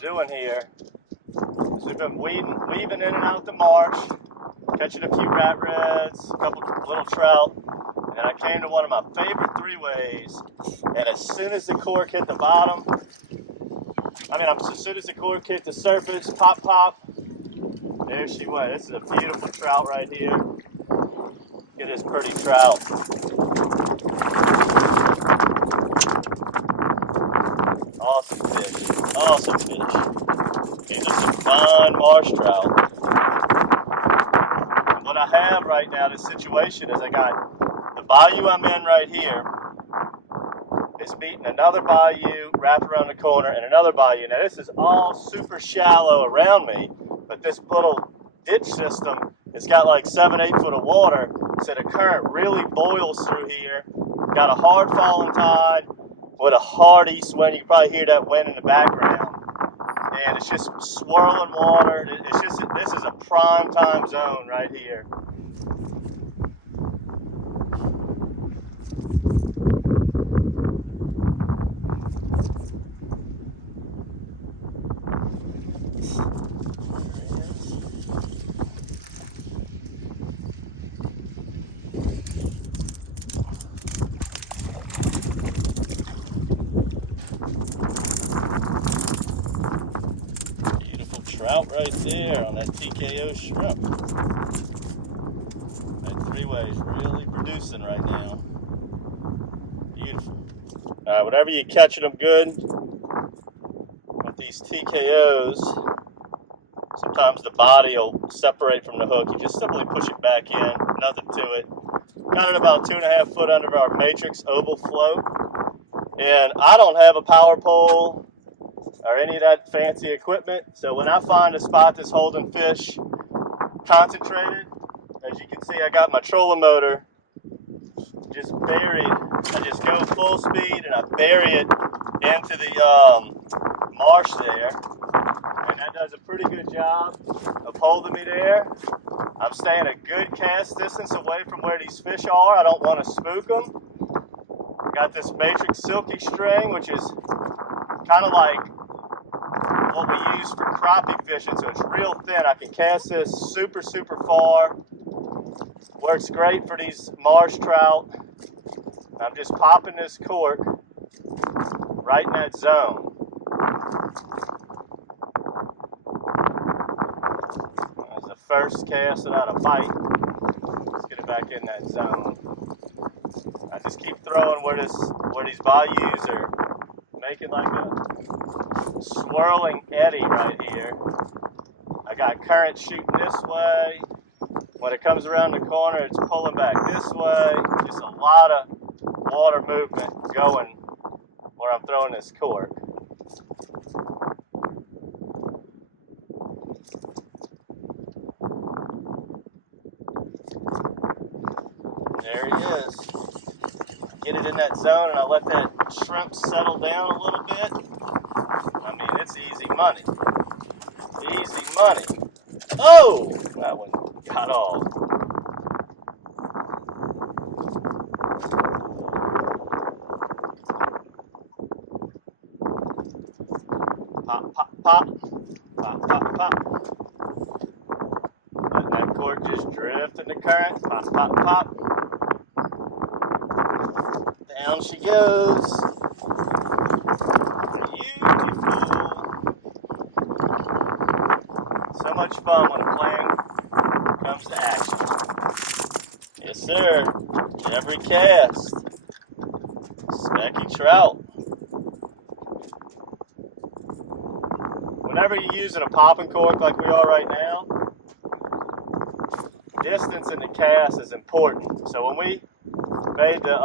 Doing here is we've been weaving in and out the marsh, catching a few rat reds, a couple little trout, and I came to one of my favorite three-ways, and as soon as the cork hit the bottom, as soon as the cork hit the surface, pop, pop, there she went. This is a beautiful trout right here. Look at this pretty trout. Awesome fish. Awesome fish. These are some fine marsh trout. And what I have right now, this situation is I got the bayou I'm in right here is meeting another bayou wrapped around the corner and another bayou. Now this is all super shallow around me, but this little ditch system has got like 7-8 foot of water, so the current really boils through here. Got a hard falling tide with a hard east wind. You can probably hear that wind in the background. And it's just swirling water. This is a prime time zone right here. Trout right there on that TKO shrimp. That three-way is really producing right now. Beautiful. Whenever you're catching them good with these TKOs, sometimes the body will separate from the hook. You just simply push it back in, nothing to it. Got it about 2.5 foot under our matrix oval float. And I don't have a power pole or any of that fancy equipment. So when I find a spot that's holding fish concentrated, as you can see, I got my trolling motor just buried. I just go full speed and I bury it into the marsh there. And that does a pretty good job of holding me there. I'm staying a good cast distance away from where these fish are. I don't want to spook them. Got this matrix silky string, which is kind of like what we use for crappie fishing, so it's real thin. I can cast this super far. Works great for these marsh trout. I'm just popping this cork right in that zone. That's the first cast without a bite. Let's get it back in that zone. I just keep throwing where these bayous are making like a swirling eddy right here. I got current shooting this way. When it comes around the corner, it's pulling back this way. Just a lot of water movement going where I'm throwing this cork. There he is. Get it in that zone and I let that shrimp settle down a little bit. I mean, it's easy money. Easy money. Oh! That one got off. Pop, pop, pop. Pop, pop, pop. Letting that cork just drift in the current. Pop, pop, pop. Down she goes. Beautiful. So much fun when a plan comes to action. Yes, sir. Every cast. Specky trout. whenever you're using a popping cork like we are right now, distance in the cast is important. So when we made the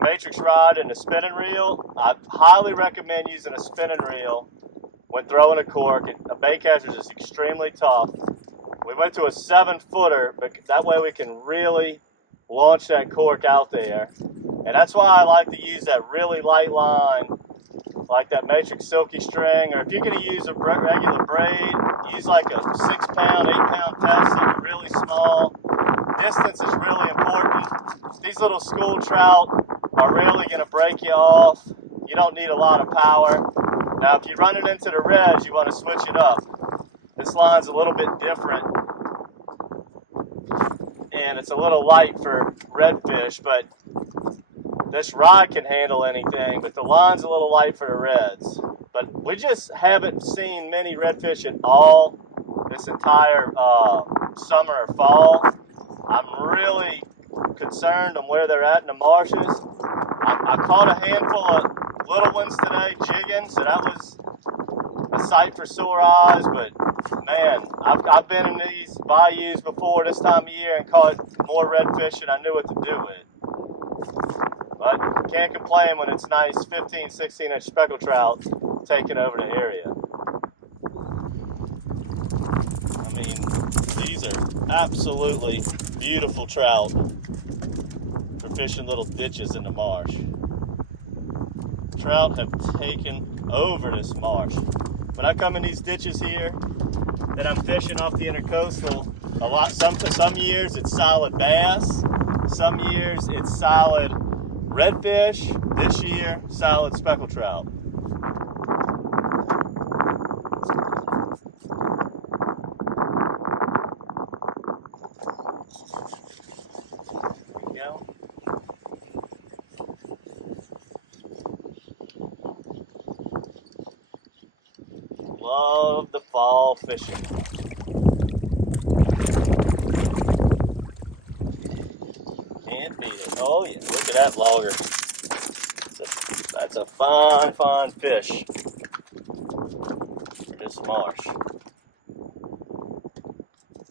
matrix rod and the spinning reel, I highly recommend using a spinning reel when throwing a cork. A bait caster is extremely tough. We went to a 7-footer, but that way we can really launch that cork out there. And that's why I like to use that really light line, like that matrix silky string, or if you're going to use a regular braid, use like a 6-pound, 8-pound test, something really small. Distance is really important. These little school trout are really going to break you off. You don't need a lot of power. Now, if you run it into the reds, you want to switch it up. This line's a little bit different, and it's a little light for redfish, but this rod can handle anything, but the line's a little light for the reds. But we just haven't seen many redfish at all this entire summer or fall. I'm really concerned on where they're at in the marshes. I caught a handful of little ones today jigging, so that was a sight for sore eyes, but man, I've been in these bayous before this time of year and caught more redfish than I knew what to do with. But can't complain when it's nice 15, 16-inch speckled trout taking over the area. I mean, these are absolutely beautiful trout for fishing little ditches in the marsh. Trout have taken over this marsh. When I come in these ditches here that I'm fishing off the intercoastal, some years it's solid bass, some years it's solid redfish, this year solid speckled trout. There we go. Love the fall fishing. Can't beat it. Oh yeah, look at that logger. That's a fine, fine fish for this marsh.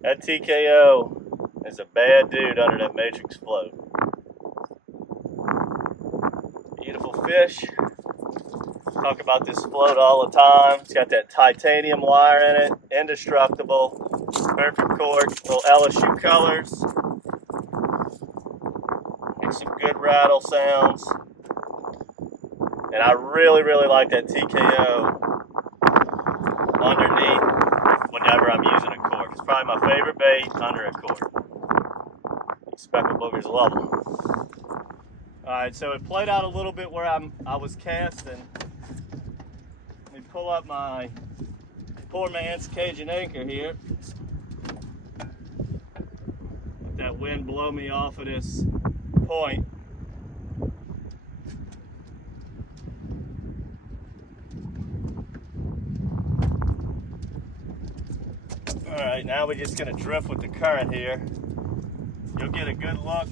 That TKO is a bad dude under that matrix float. Beautiful fish. Talk about this float all the time. It's got that titanium wire in it, indestructible, perfect cork, little LSU colors. Makes some good rattle sounds. And I really, really like that TKO underneath whenever I'm using a cork. It's probably my favorite bait under a cork. These speckled boogers love them. Alright, so it played out a little bit where I was casting. Let me pull up my poor man's Cajun anchor here. Let that wind blow me off of this point. Alright, now we're just going to drift with the current here. You'll get a good look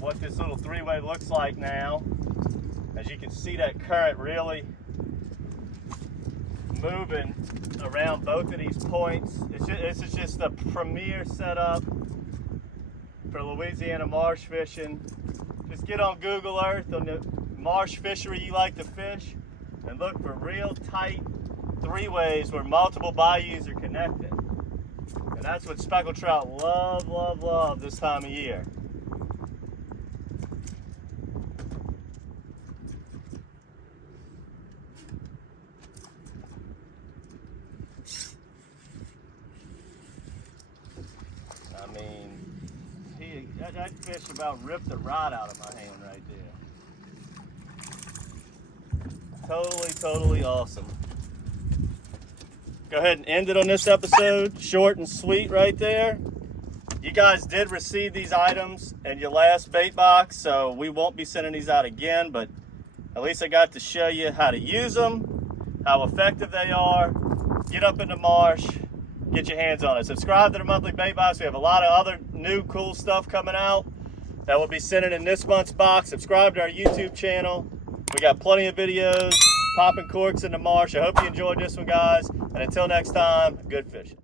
what this little three-way looks like now. As you can see, that current really moving around both of these points. This is just a premier setup for Louisiana marsh fishing. Just get on Google Earth on the marsh fishery you like to fish and look for real tight three-ways where multiple bayous are connected. And that's what speckled trout love, love, love this time of year. I mean, that fish about ripped the rod out of my hand right there. Totally awesome. Go ahead and end it on this episode. Short and sweet right there. You guys did receive these items in your last bait box, so we won't be sending these out again, but at least I got to show you how to use them, how effective they are. Get up in the marsh, get your hands on it. Subscribe to the monthly bait box. We have a lot of other new cool stuff coming out that we'll be sending in this month's box. Subscribe to our YouTube channel. We got plenty of videos popping corks in the marsh. I hope you enjoyed this one, guys. And until next time, good fishing.